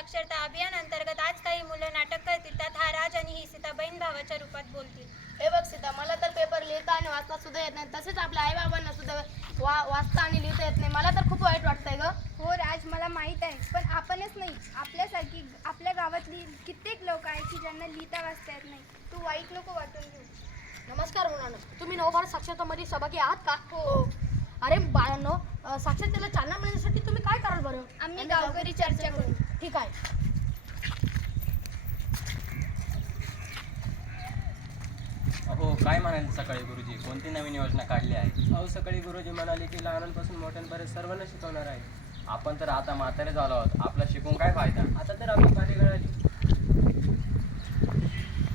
साक्षरता अभियान अंतर्गत आज काही मुलं नाटक करतील. त्यात हा राज आणि ही सीता बहीण भावाच्या रूपात बोलतील. हे बघ सीता, मला तर पेपर लिहिता आणि वाचता सुद्धा येत नाही. तसेच आपल्या आईबाबांना सुद्धा वाचता आणि लिहिता येत नाही. मला तर खूप वाईट वाटतंय ग. हो राज, मला माहीत आहे, पण आपणच नाही, आपल्यासारखी आपल्या गावातली कित्येक लोक आहेत की ज्यांना लिहिता वाचता येत नाही. तू वाईट नको वाटून घेऊ. नमस्कार मुलांनो, तुम्ही नवभारत साक्षरतामध्ये सहभागी आहात का? हो. अरे बाळांनो, साक्षरतेला चालना मिळण्यासाठी तुम्ही काय कराल बरं? आम्ही गावकरी चर्चा करू. ठीक आहे. अहो, काय म्हणाले सकाळी गुरुजी? कोणती नवीन योजना काढली आहे? अहो, सकाळी गुरुजी म्हणाले की लहानांपासून मोठ्यांपर्यंत सर्वांना शिकवणार आहे. आपण तर आता म्हातारे झालो आहोत, आपला शिकून काय फायदा? आता तर आपली पाठी गळाली.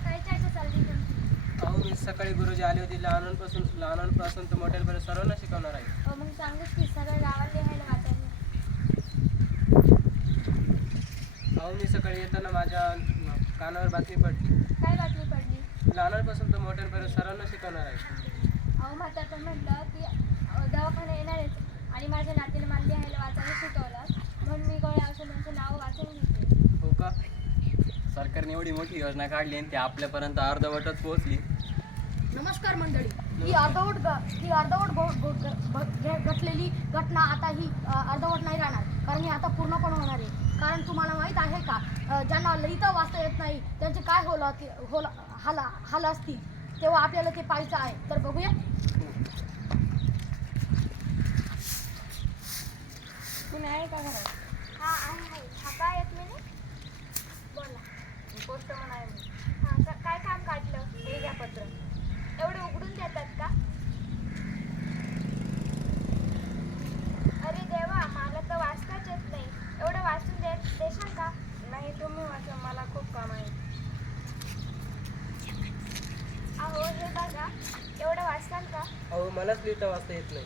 काय चर्चा चालली तुमची? अहो, मी सकाळी गुरुजी आली होती. लहानांपासून तर मोठ्यांपर्यंत सर्वांना शिकवणार आहे. मग चांगलंच की, सगळं गावाला लिहायला वाचायला. अहो, मी सकाळी येताना माझ्या कानावर बातमी पडली. काय बातमी पडली? लहानांपासून तर मोठ्यांपर्यंत सर्वांना शिकवणार आहे. अहो, म्हातारं म्हटलं की दवाखाना येणारच आणि माझ्या नातीला मला लिहायला वाचायला शिकवलं, म्हणून मी गोळ्या औषधांचं नाव वाचून घेते. हो का? सरकारने एवढी मोठी योजना काढली आणि ती आपल्यापर्यंत अर्धवटच पोहोचली. नमस्कार मंडळी. ही अर्धवट घटलेली घटना आता ही अर्धवट नाही राहणार, कारण ही आता पूर्ण पण होणार आहे. कारण तुम्हाला माहीत आहे का, ज्यांना लिहिता वाचता येत नाही त्यांचे काय हाल असतील, तेव्हा आपल्याला ते पाहायचं आहे. तर बघूया. तुम्ही आहे का घरात? हा आहे. हा काय येत मी? बोला. पोस्ट म्हणाय मी. हां, काय काम काढलं? हे घ्या पत्र. एवढं उघडून देतात का? अरे देवा, मला तर वाचताच येत नाही. एवढं वाचून देशाल का? नाही, तुम्ही वाचा, मला खूप काम आहे. अहो, हे बघा, एवढं वाचताल का? अहो, मलाच लिहिता वाचता येत नाही.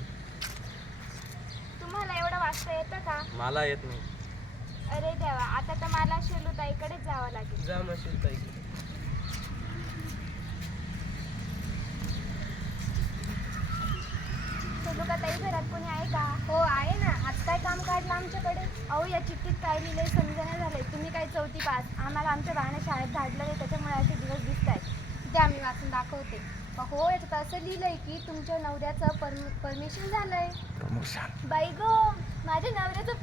तुम्हाला एवढं वाचता येतं का? मला येत नाही. अरे देवा, आता तर मला शेलूताईकडेच जावं लागेल. जा मशीन ताई. शेलुकाताई, घरात कोणी आहे का? हो आहे ना. आज काय काम काढलं आमच्याकडे? अहो, या चिठ्ठीत काय लिहिलंय समजण्या झालंय. तुम्ही काय 4थी पास, आम्हाला आमच्या बाळाने शाळेत धाडलं नाही, त्याच्यामुळे असे दिवस दिसत आहेत. ते आम्ही वाचून दाखवते. हो, याच्यात असं लिहिलंय की तुमच्या नवऱ्याचं परमिशन झालंय. बाई गो, माझ्या नवऱ्याचं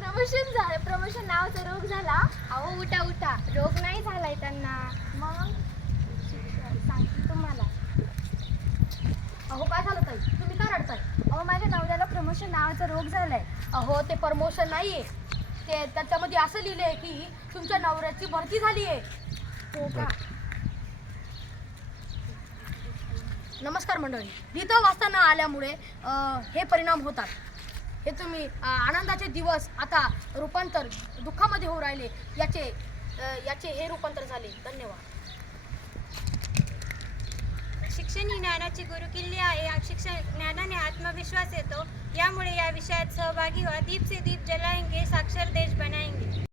प्रमोशन नावाचा रोग झाला. अहो, उठा, रोग नाही झालाय त्यांना. मग सांगते तुम्हाला. अहो, काय झालं ताई? तुम्ही का रडताय? अहो, माझ्या नवऱ्याला प्रमोशन नावाचा रोग झालाय. अहो, ते प्रमोशन नाहीये, ते त्याच्यामध्ये असं लिहिलंय की तुमच्या नवऱ्याची भरती झाली आहे. हो का? नमस्कार मंडळी. लिहिता वाचता न आल्यामुळे हे परिणाम होतात. हे तुम्ही आनंदाचे दिवस आता रूपांतर दुःखामध्ये होऊ राहिले, याचे हे रूपांतर झाले. धन्यवाद. शिक्षण ही ज्ञानाची गुरुकिल्ली आहे. ज्ञानाने आत्मविश्वास येतो. यामुळे या विषयात सहभागी व्हा. दीप से दीप जलाएंगे, साक्षर देश बनाएंगे.